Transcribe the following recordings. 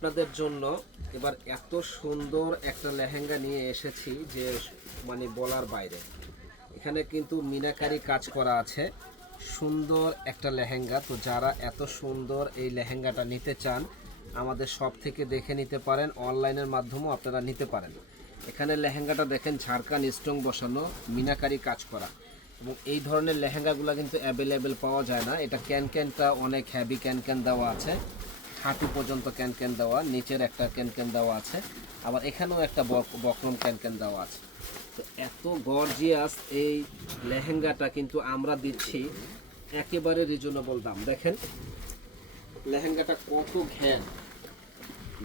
আপনাদের জন্য এবার এত সুন্দর একটা লেহেঙ্গা নিয়ে এসেছি যে মানে বলার বাইরে। এখানে কিন্তু মিনাকারি কাজ করা আছে, সুন্দর একটা লেহেঙ্গা। তো যারা এত সুন্দর এই লেহেঙ্গাটা নিতে চান আমাদের শপ থেকে দেখে নিতে পারেন, অনলাইনের মাধ্যমেও আপনারা নিতে পারেন। এখানে লেহেঙ্গাটা দেখেন ঝাড়খান স্টোন বসানো, মিনাকারি কাজ করা, এবং এই ধরনের লেহেঙ্গাগুলো কিন্তু অ্যাভেলেবেল পাওয়া যায় না। এটা ক্যানক্যানটা অনেক হ্যাভি ক্যানক্যান দেওয়া আছে, হাঁটু পর্যন্ত ক্যানক্যান দেওয়া, নিচের একটা ক্যানক্যান দেওয়া আছে, আবার এখানেও একটা বক্রম ক্যানক্যান দেওয়া আছে। তো এত গর্জিয়াস এই লেহেঙ্গাটা কিন্তু আমরা দিচ্ছি একেবারে রিজনেবল দাম। দেখেন লেহেঙ্গাটা কত ঘ্যান,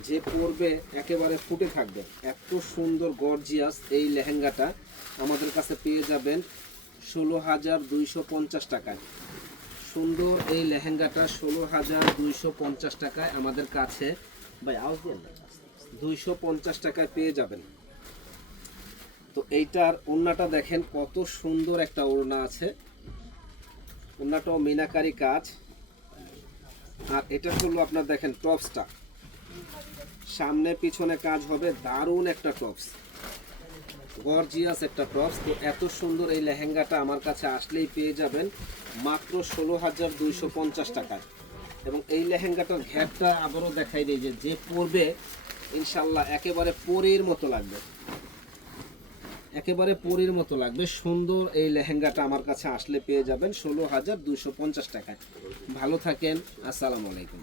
যে পরবে একেবারে ফুটে থাকবে। এত সুন্দর গর্জিয়াস এই লেহেঙ্গাটা আমাদের কাছে পেয়ে যাবেন 16,250 টাকায়। সুন্দর এই লেহেঙ্গাটা 16,250 টাকায় আমাদের কাছে, ভাই আওয়াজ দেন না, 250 টাকায় পেয়ে যাবেন। তো এইটার ওড়নাটা দেখেন কত সুন্দর একটা ওড়না আছে, ওড়নাটাও মিনাকারি কাজ। আর এটা হলো আপনার দেখেন টপসটা, সামনে পিছনে কাজ হবে, দারুণ একটা টপস, গর্জিয়াস একটা টপস। তো এত সুন্দর এই লেহেঙ্গাটা আমার কাছে আসলেই পেয়ে যাবেন মাত্র 16,250 টাকায়। এবং এই লেহেঙ্গাটার ঘ্যাটটা আবারও দেখাই দিই, যে পরবে ইনশাল্লাহ একেবারে পরীর মতো লাগবে, একেবারে পরীর মতো লাগবে। সুন্দর এই লেহেঙ্গাটা আমার কাছে আসলে পেয়ে যাবেন 16,250 টাকায়। ভালো থাকেন, আসসালামু আলাইকুম।